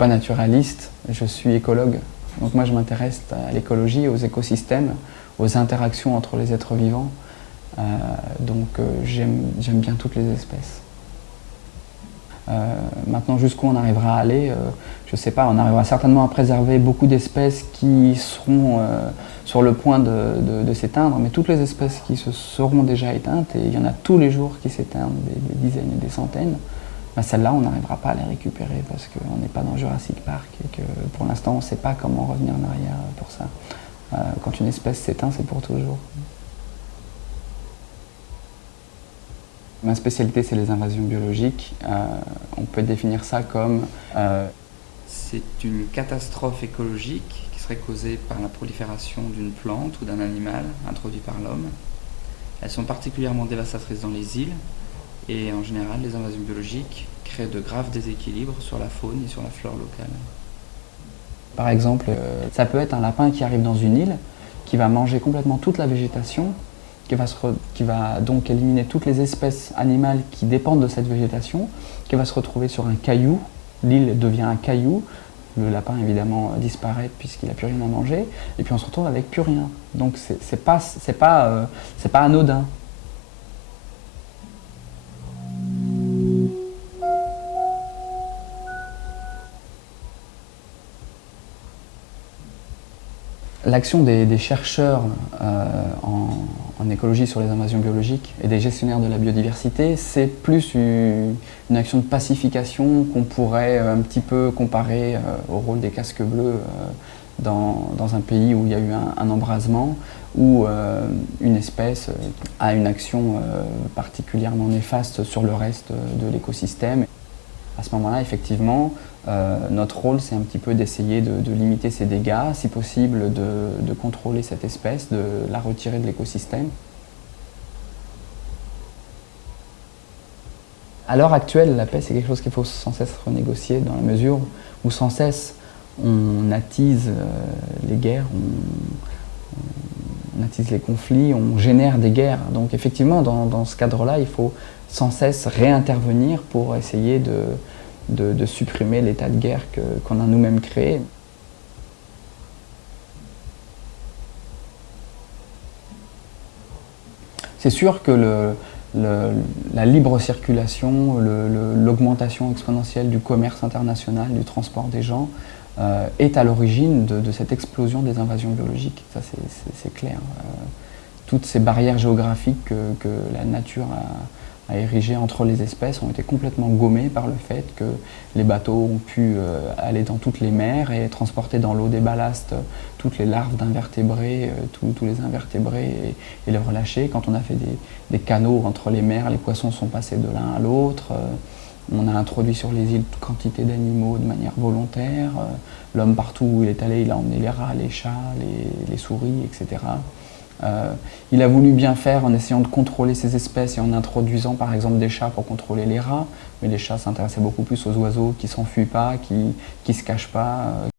pas naturaliste, je suis écologue. Donc moi je m'intéresse à l'écologie, aux écosystèmes, aux interactions entre les êtres vivants. J'aime bien toutes les espèces. Maintenant, jusqu'où on arrivera à aller, je ne sais pas, on arrivera certainement à préserver beaucoup d'espèces qui seront sur le point de s'éteindre, mais toutes les espèces qui se seront déjà éteintes, et il y en a tous les jours qui s'éteignent, des dizaines et des centaines, ben celles-là, on n'arrivera pas à les récupérer parce qu'on n'est pas dans Jurassic Park et que pour l'instant, on ne sait pas comment revenir en arrière pour ça. Quand une espèce s'éteint, c'est pour toujours. Ma spécialité, c'est les invasions biologiques. On peut définir ça comme... C'est une catastrophe écologique qui serait causée par la prolifération d'une plante ou d'un animal introduit par l'homme. Elles sont particulièrement dévastatrices dans les îles et en général, les invasions biologiques créent de graves déséquilibres sur la faune et sur la flore locale. Par exemple, ça peut être un lapin qui arrive dans une île, qui va manger complètement toute la végétation, qui va donc éliminer toutes les espèces animales qui dépendent de cette végétation, qui va se retrouver sur un caillou, l'île devient un caillou, le lapin évidemment disparaît puisqu'il n'a plus rien à manger, et puis on se retrouve avec plus rien. Donc c'est pas anodin. L'action des chercheurs en écologie sur les invasions biologiques et des gestionnaires de la biodiversité, c'est plus une action de pacification qu'on pourrait un petit peu comparer au rôle des casques bleus dans un pays où il y a eu un embrasement, où une espèce a une action particulièrement néfaste sur le reste de l'écosystème. À ce moment-là, effectivement, notre rôle, c'est un petit peu d'essayer de limiter ces dégâts, si possible de contrôler cette espèce, de la retirer de l'écosystème. À l'heure actuelle, la paix, c'est quelque chose qu'il faut sans cesse renégocier dans la mesure où sans cesse on attise les guerres, on attise les conflits, on génère des guerres. Donc effectivement, dans ce cadre-là, il faut sans cesse réintervenir pour essayer de supprimer l'état de guerre qu'on a nous-mêmes créé. C'est sûr que la libre circulation, l'augmentation exponentielle du commerce international, du transport des gens, est à l'origine de cette explosion des invasions biologiques. Ça, c'est clair. Toutes ces barrières géographiques que la nature a érigées entre les espèces ont été complètement gommées par le fait que les bateaux ont pu aller dans toutes les mers et transporter dans l'eau des ballasts toutes les larves d'invertébrés, tous les invertébrés et les relâcher. Quand on a fait des canaux entre les mers, les poissons sont passés de l'un à l'autre. On a introduit sur les îles toute quantité d'animaux de manière volontaire. L'homme, partout où il est allé, il a emmené les rats, les chats, les souris, etc. Il a voulu bien faire en essayant de contrôler ces espèces et en introduisant par exemple des chats pour contrôler les rats. Mais les chats s'intéressaient beaucoup plus aux oiseaux qui ne s'enfuient pas, qui ne se cachent pas.